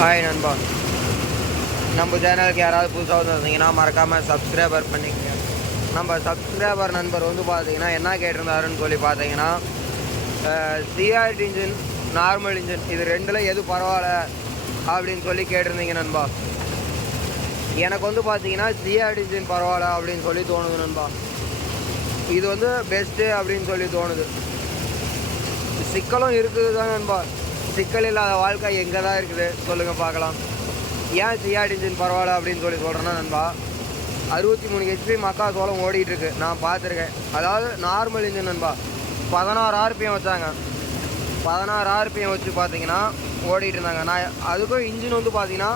Hi நண்பா. நம்ம சேனலுக்கு யாராவது புதுசாக வந்து வந்தீங்கன்னா மறக்காமல் சப்ஸ்கிரைபர் பண்ணிக்கங்க. நம்ம சப்ஸ்கிரைபர் நண்பர் வந்து பார்த்தீங்கன்னா என்ன கேட்டிருந்தாருன்னு சொல்லி பார்த்தீங்கன்னா சிஆர்டி இன்ஜின் நார்மல் இன்ஜின் இது ரெண்டில் எது பரவாயில்ல அப்படின்னு சொல்லி கேட்டிருந்தீங்க நண்பா. எனக்கு வந்து பார்த்தீங்கன்னா சிஆர்டி இன்ஜின் பரவாயில்ல அப்படின்னு சொல்லி தோணுது நண்பா. இது வந்து பெஸ்ட்டு அப்படின்னு சொல்லி தோணுது. சிக்கலும் இருக்குது தான் நண்பா. சிக்கல் இல்லாத வாழ்க்கை எங்கே தான் இருக்குது? சொல்லுங்கள் பார்க்கலாம். ஏன் சிஆர் இன்ஜின் பரவாயில்ல அப்படின்னு சொல்லி சொல்கிறேன்னா நண்பா அறுபத்தி மூணு ஹெச்பி மக்கா சோளம் ஓடிட்டு இருக்கு. நான் பார்த்துருக்கேன். அதாவது நார்மல் இன்ஜின் நண்பா பதினாறு ஆர்பிஎம் வச்சாங்க. பதினாறு ஆர்பிஎம் வச்சு பார்த்தீங்கன்னா ஓடிட்டு இருந்தாங்க. நான் அதுக்கும் இன்ஜின் வந்து பார்த்தீங்கன்னா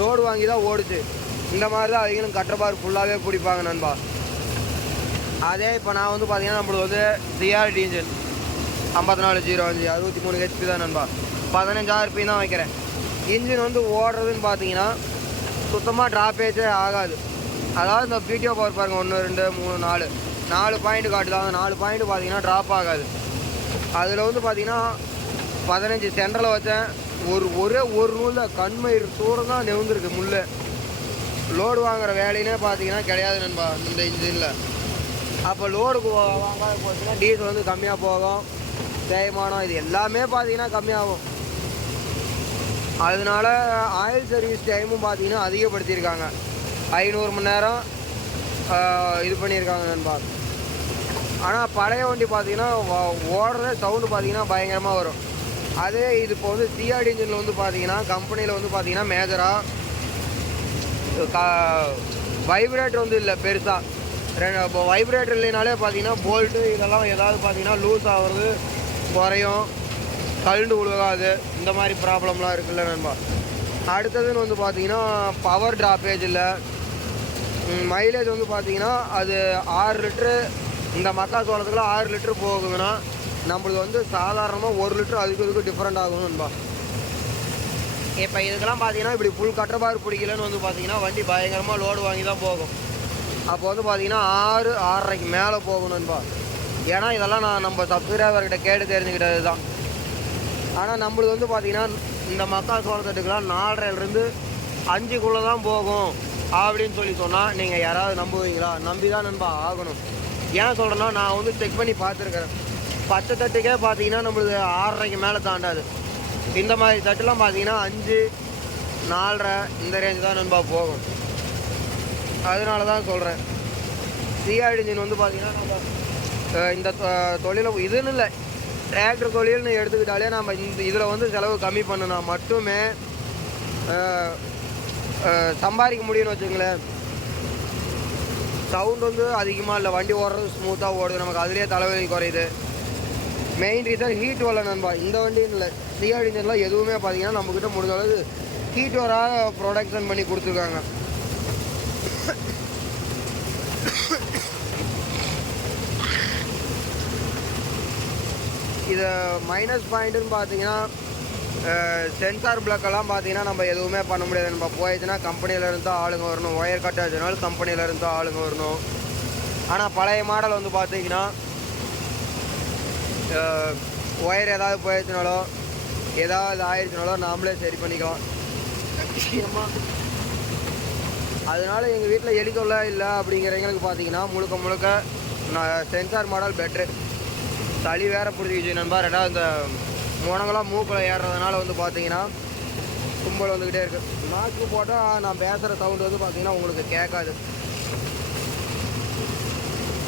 லோடு வாங்கி தான் ஓடுச்சு. இந்த மாதிரி தான் அவங்களும் கட்டபார் ஃபுல்லாகவே பிடிப்பாங்க நண்பா. அதே இப்போ நான் வந்து பார்த்தீங்கன்னா நம்மளுக்கு வந்து சிஆர்டி இன்ஜின் ஐம்பத்தி நாலு ஜீரோ அஞ்சு அறுபத்தி மூணு ஹெச்பி தான் நண்பா. பதினஞ்சு தான் வைக்கிறேன் இன்ஜின் வந்து ஓடுறதுன்னு பார்த்தீங்கன்னா சுத்தமாக ட்ராப்பேஜே ஆகாது. அதாவது இந்த பிடிஓ பவர் பாருங்க ஒன்று ரெண்டு மூணு நாலு. நாலு பாயிண்ட் காட்டுதாங்க நாலு பாயிண்ட் பார்த்தீங்கன்னா ட்ராப் ஆகாது. அதில் வந்து பார்த்தீங்கன்னா பதினஞ்சு சென்டரில் வச்சேன். ஒரு ஒரே ஒரு நூலில் கண்மயிர் தூரம் தான் நெவுந்துருக்கு முள் லோடு வாங்குகிற வேலையினே பார்த்தீங்கன்னா கிடையாது நண்பா இந்த இன்ஜினில் அப்போ லோடுக்கு வாங்காத போச்சுன்னா டீசல் வந்து கம்மியாக போகும். தேய்மானம் இது எல்லாமே பார்த்தீங்கன்னா கம்மியாகும். அதனால ஆயில் சர்வீஸ் டைமும் பார்த்தீங்கன்னா அதிகப்படுத்தியிருக்காங்க. ஐநூறு மணி நேரம் இது பண்ணியிருக்காங்க நண்பா. ஆனால் பழைய வண்டி பார்த்தீங்கன்னா ஓடுற சவுண்டு பார்த்தீங்கன்னா பயங்கரமாக வரும். அதே இது இப்போ வந்து சிஆர்டி இன்ஜினில் வந்து பார்த்தீங்கன்னா கம்பெனியில் வந்து பார்த்தீங்கன்னா மேஜராக வைப்ரேட்டர் வந்து இல்லை பெருசாக ரெண்டு இப்போ வைப்ரேட்டர் இல்லைனாலே பார்த்தீங்கன்னா போல்ட்டு இதெல்லாம் ஏதாவது பார்த்தீங்கன்னா லூஸ் ஆகுறது குறையும். கழுண்டு விழுகாது இந்த மாதிரி ப்ராப்ளம்லாம் இருக்குல்ல நண்பா. அடுத்ததுன்னு வந்து பார்த்தீங்கன்னா பவர் ட்ராப்பேஜ் இல்லை. மைலேஜ் வந்து பார்த்தீங்கன்னா அது ஆறு லிட்ரு இந்த மக்கா சோளத்துக்குலாம் ஆறு லிட்ரு போகுதுன்னா நம்மளுக்கு வந்து சாதாரணமாக ஒரு லிட்ரு அதுக்கு இதுக்கு டிஃப்ரெண்ட் ஆகும் நண்பா. இப்போ இதுக்கெல்லாம் பார்த்தீங்கன்னா இப்படி ஃபுல் கட்டபார் பிடிக்கலன்னு வந்து பார்த்தீங்கன்னா வண்டி பயங்கரமாக லோடு வாங்கி தான் போகும். அப்போ வந்து பார்த்தீங்கன்னா ஆறு ஆறரைக்கு மேலே போகும் நண்பா. ஏன்னா இதெல்லாம் நான் நம்ம சப்ஸ்கிரைபர்கிட்ட கேட்டு தெரிஞ்சுக்கிட்டது தான் ஆனால் நம்மளுக்கு வந்து பார்த்திங்கன்னா இந்த மக்கா சோளத்தட்டுக்கெலாம் நாலரைலேருந்து அஞ்சுக்குள்ளே தான் போகும் அப்படின்னு சொல்லி சொன்னால் நீங்கள் யாராவது நம்புவீங்களா? நம்பி தான் நண்பா ஆகணும். ஏன் சொல்கிறேன்னா நான் வந்து செக் பண்ணி பார்த்துருக்குறேன். பச்சை தட்டுக்கே பார்த்தீங்கன்னா நம்மளுக்கு ஆறரைக்கு மேலே தாண்டாது. இந்த மாதிரி தட்டுலாம் பார்த்தீங்கன்னா அஞ்சு நாலரை இந்த ரேஞ்சு தான் நண்பா போகும். அதனால தான் சொல்கிறேன் சிஆர் இன்ஜின் வந்து பார்த்தீங்கன்னா நம்ம இந்த தொ- தொழிலை இதுன்னு இல்லை. டிராக்டர் தொழில்னு எடுத்துக்கிட்டாலே நம்ம இந்த இதில் வந்து செலவு கம்மி பண்ணினா மட்டுமே சம்பாதிக்க முடியும்னு வச்சுங்களேன் சவுண்ட் வந்து அதிகமாக இல்லை வண்டி ஓடுறது ஸ்மூத்தாக ஓடுது. நமக்கு அதுலேயே தலைவலி குறையுது. மெயின் ரீசன் ஹீட் வரல நண்பா. இந்த வண்டின்னு இல்லை சிஆர் இன்ஜின்லாம் எதுவுமே பார்த்தீங்கன்னா நம்மக்கிட்ட முடிஞ்ச அளவு ஹீட் வராத ப்ரொடக்ஷன் பண்ணி கொடுத்துருக்காங்க. இது மைனஸ் பாயிண்ட்டுன்னு பார்த்தீங்கன்னா சென்சார் பிளக்கெல்லாம் பார்த்தீங்கன்னா நம்ம எதுவுமே பண்ண முடியாது. நம்ம போயிடுச்சுன்னா கம்பெனியிலேருந்து தான் ஆளுங்க வரணும். ஒயர் கட் ஆச்சுனாலும் கம்பெனியிலேருந்து தான் ஆளுங்க வரணும். ஆனால் பழைய மாடல் வந்து பார்த்தீங்கன்னா ஒயர் ஏதாவது போயிடுச்சுனாலோ ஏதாவது ஆயிடுச்சுனாலோ நாமளே சரி பண்ணிக்கலாம். அதனால எங்கள் வீட்டில் எலி தொல்லை இல்லை அப்படிங்கிறவங்களுக்கு பார்த்தீங்கன்னா முழுக்க முழுக்க நான் சென்சார் மாடல் பெட்ரு சளி வேற பிடிச்சிக்கிச்சு நண்பா ரெண்டாவது இந்த முனங்களாம் மூக்கில் ஏறுறதுனால வந்து பார்த்தீங்கன்னா கும்பல் வந்துக்கிட்டே இருக்குது மாஸ்க்கு போட்டால் நான் பேசுகிற சவுண்டு வந்து பார்த்தீங்கன்னா உங்களுக்கு கேட்காது.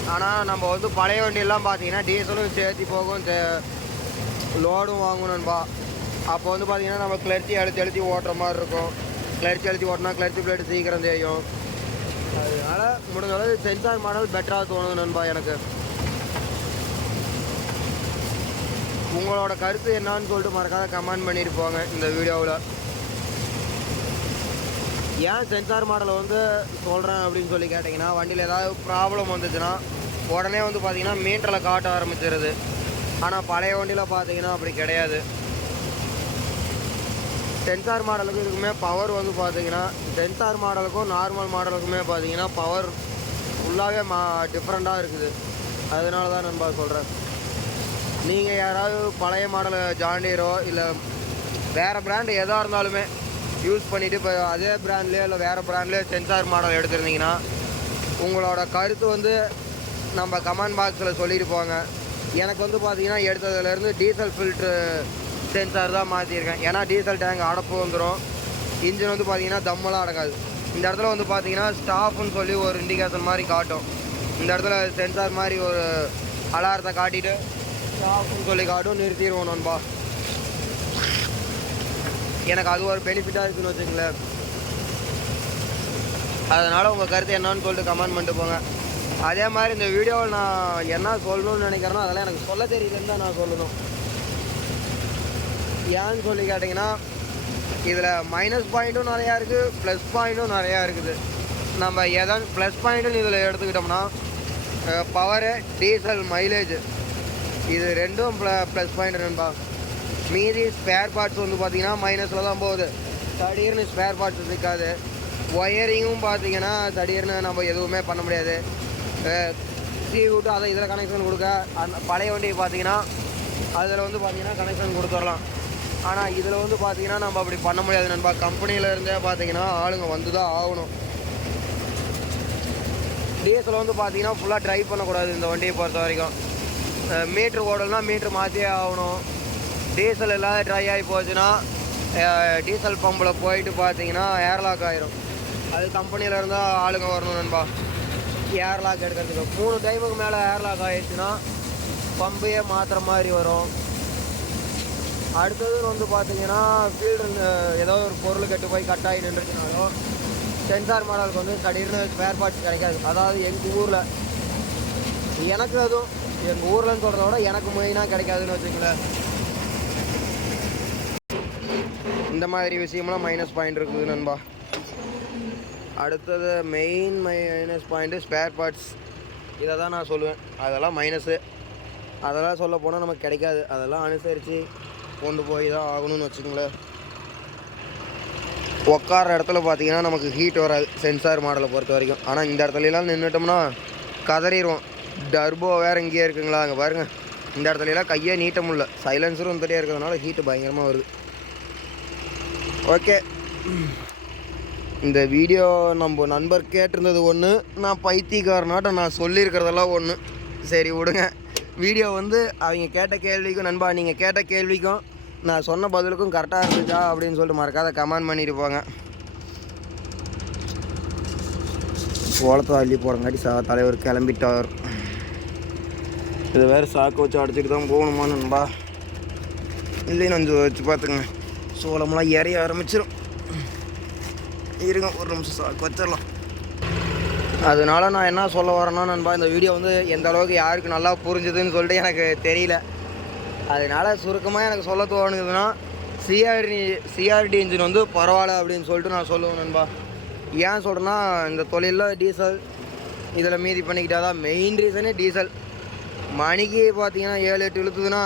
ஆனால் நம்ம வந்து பழைய வண்டியெல்லாம் பார்த்தீங்கன்னா டீசலும் சேர்த்து போகும். தே- லோடும் வாங்கணும் அப்போ வந்து பார்த்தீங்கன்னா நம்ம கிளர்ச்சி அழுத்தி அழுத்தி ஓட்டுற மாதிரி இருக்கும். கிளர்ச்சி அழுத்தி ஓட்டினா கிளர்ச்சி பிளேட் சீக்கிரம் தெரியும் அதனால் முடிஞ்ச அளவு சென்சார் மாடல் பெட்டராக தோணுது நண்பா எனக்கு. உங்களோட கருத்து என்னன்னு சொல்லிட்டு மறக்காத கமெண்ட் பண்ணிட்டு போங்க இந்த வீடியோவில். ஏன் சென்சார் மாடலை வந்து சொல்கிறேன் அப்படின்னு சொல்லி கேட்டிங்கன்னா வண்டியில் ஏதாவது ப்ராப்ளம் வந்துச்சுன்னா உடனே வந்து பார்த்திங்கன்னா மீட்டரில் காட்ட ஆரம்பிச்சிருது. ஆனால் பழைய வண்டியில் பார்த்தீங்கன்னா அப்படி கிடையாது. சென்சார் மாடலுக்கு இதுக்குமே பவர் வந்து பார்த்தீங்கன்னா சென்சார் மாடலுக்கும் நார்மல் மாடலுக்குமே பார்த்தீங்கன்னா பவர் ஃபுல்லாகவே மா டிஃப்ரெண்ட்டாக இருக்குது. அதனால தான் நண்பா சொல்கிறேன் நீங்கள் யாராவது பழைய மாடல் ஜாண்டியரோ இல்லை வேறு பிராண்டு எதாக இருந்தாலுமே யூஸ் பண்ணிவிட்டு இப்போ அதே பிராண்ட்லேயோ இல்லை வேறு பிராண்ட்லேயோ சென்சார் மாடல் எடுத்திருந்தீங்கன்னா உங்களோட கருத்து வந்து நம்ம கமெண்ட் பாக்ஸில் சொல்லிட்டு போங்க. எனக்கு வந்து பார்த்தீங்கன்னா எடுத்ததுலேருந்து டீசல் ஃபில்ட்ரு சென்சார் தான் மாற்றிருக்கேன் ஏன்னா டீசல் டேங்க் அடப்பு வந்துடும் இன்ஜின் வந்து பார்த்தீங்கன்னா தம்மெல்லாம் அடங்காது. இந்த இடத்துல வந்து பார்த்தீங்கன்னா ஸ்டாஃப்னு சொல்லி ஒரு இண்டிகேஷன் மாதிரி காட்டும். இந்த இடத்துல சென்சார் மாதிரி ஒரு அலாரத்தை காட்டிட்டு ஸ்டாஃப்னு சொல்லி காட்டும் நிறுத்திடுவோம் நண்பா. எனக்கு அது ஒரு பெனிஃபிட்டாக இருக்குன்னு வச்சுங்களேன் அதனால் உங்கள் கருத்து என்னன்னு சொல்லிட்டு கமெண்ட் பண்ணிட்டு போங்க. அதே மாதிரி இந்த வீடியோவில் நான் என்ன சொல்லணும்னு நினைக்கிறேனோ அதெல்லாம் எனக்கு சொல்ல தெரியலன்னு தான் நான் சொல்லணும். ஏன்னு சொல்லி கேட்டிங்கன்னா இதில் மைனஸ் பாயிண்ட்டும் நிறையா இருக்குது ப்ளஸ் பாயிண்ட்டும் நிறையா இருக்குது. நம்ம எதை ப்ளஸ் பாயிண்ட்டுன்னு இதில் எடுத்துக்கிட்டோம்னா பவரு டீசல் மைலேஜ் இது ரெண்டும் ப்ள ப்ளஸ் பாயிண்ட் நண்பா. மீதி ஸ்பேர் பார்ட்ஸ் வந்து பார்த்தீங்கன்னா மைனஸில் தான் போகுது. தடீர்னு ஸ்பேர் பார்ட்ஸ் இருக்காது. ஒயரிங்கும் பார்த்தீங்கன்னா தடீர்னு நம்ம எதுவுமே பண்ண முடியாது. சீ விட்டு அதை இதில் கனெக்ஷன் கொடுக்க அந்த பழைய வண்டியை பார்த்தீங்கன்னா அதில் வந்து பார்த்தீங்கன்னா கனெக்ஷன் கொடுத்துடலாம் ஆனால் இதில் வந்து பார்த்தீங்கன்னா நம்ம அப்படி பண்ண முடியாது நண்பா. கம்பெனியில் இருந்தே பார்த்தீங்கன்னா ஆளுங்க வந்து தான் ஆகணும். டீசல் வந்து பார்த்தீங்கன்னா ஃபுல்லாக ட்ரைவ் பண்ணக்கூடாது இந்த வண்டியை பொறுத்த வரைக்கும் மீட்ரு ஓடலைன்னா மீட்ரு மாற்றியே ஆகணும். டீசல் இல்லாத ட்ரை ஆகி போச்சுன்னா டீசல் பம்பில் போயிட்டு பார்த்தீங்கன்னா ஏர்லாக் ஆயிரும். அது கம்பெனியில் இருந்தால் ஆளுங்க வரணும் நண்பா. ஏர்லாக் எடுக்கிறதுக்கு. மூணு டைமுக்கு மேலே ஏர்லாக் ஆயிடுச்சுன்னா பம்பையே மாற்றுற மாதிரி வரும். அடுத்தது வந்து பார்த்தீங்கன்னா ஃபீல்டு ஏதோ ஒரு பொருள் கெட்டு போய் கட் ஆகி நின்றுச்சுனாலும் சென்சார் மாடலுக்கு வந்து திடீர்னு ஸ்பேர் பார்ட்ஸ் கிடைக்காது. அதாவது எங்கள் ஊரில் எனக்கு அதுவும் எங்கள் ஊர்லன்னு சொல்கிறத விட எனக்கு மெயினாக கிடைக்காதுன்னு வச்சுங்களேன் இந்த மாதிரி விஷயம்லாம் மைனஸ் பாயிண்ட் இருக்குது நண்பா. அடுத்தது main minus point spare parts இதை தான் நான் சொல்லுவேன். அதெல்லாம் மைனஸு அதெல்லாம் சொல்ல போனால் நமக்கு கிடைக்காது. அதெல்லாம் அனுசரித்து கொண்டு போய் தான் ஆகணும்னு வச்சுக்கோங்களேன். உட்கார இடத்துல பார்த்தீங்கன்னா நமக்கு ஹீட் வராது. சென்சார் மாடலை பொறுத்த வரைக்கும். ஆனால் இந்த இடத்துலலாம் நின்றுட்டோம்னா கதறிடுவோம். டர்போ வேறு இங்கேயே இருக்குங்களா? அங்கே பாருங்கள் இந்த இடத்துலலாம் கையே நீட்ட முடியல. சைலன்சரும் வந்துட்டே இருக்கிறதுனால ஹீட்டு பயங்கரமாக வருது. ஓகே இந்த வீடியோ நம்ம நண்பர் கேட்டிருந்தது ஒன்று நான் பைத்தியக்காரனாட்ட நான் சொல்லியிருக்கிறதெல்லாம் ஒன்று சரி விடுங்க. வீடியோ வந்து அவங்க கேட்ட கேள்விக்கும் நண்பா நீங்கள் கேட்ட கேள்விக்கும் நான் சொன்ன பதிலுக்கும் கரெக்டாக இருந்துச்சா அப்படின்னு சொல்லிட்டு மறக்காத கமெண்ட் பண்ணியிருப்பாங்க போங்க. அள்ளி போகிறங்காட்டி சா தலைவர் கிளம்பிட்டார். இது வேறு சாக்கு வச்சு அடிச்சுட்டு தான் போகணுமா நண்பா? இல்லைன்னு கொஞ்சம் வச்சு பார்த்துங்க சோளமெல்லாம் இறைய ஆரம்பிச்சிடும் இருங்க ஒரு நிமிஷம் சாக்கு வச்சிடலாம். அதனால நான் என்ன சொல்ல வரேன்னா நண்பா இந்த வீடியோ வந்து எந்த அளவுக்கு யாருக்கு நல்லா புரிஞ்சுதுன்னு சொல்லிட்டு எனக்கு தெரியல. அதனால சுருக்கமாக எனக்கு சொல்ல தோணுதுன்னா சிஆர்டி சிஆர்டி இன்ஜின் வந்து பரவாயில்ல அப்படின்னு சொல்லிட்டு நான் சொல்லுவேன் நண்பா. ஏன் சொல்கிறேன்னா இந்த தொழிலில் டீசல் இதில் மீதி பண்ணிக்கிட்டா தான் மெயின் ரீசனே டீசல் மணிக்கு பார்த்தீங்கன்னா ஏழு எட்டு இழுத்துதுன்னா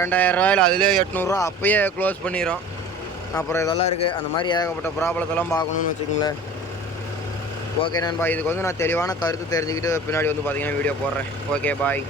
ரெண்டாயிரம் ரூபாயில் அதிலே எட்நூறுரூவா அப்போயே க்ளோஸ் பண்ணிடும் அப்புறம் இதெல்லாம் இருக்குது அந்த மாதிரி ஏகப்பட்ட ப்ராப்ளத்தெல்லாம் பார்க்கணுன்னு வச்சுக்கோங்களேன். ஓகே நண்பா இதுக்கு வந்து நான் தெளிவான கருத்து தெரிஞ்சுக்கிட்டு பின்னாடி வந்து பார்த்தீங்கன்னா வீடியோ போடுறேன். Okay bye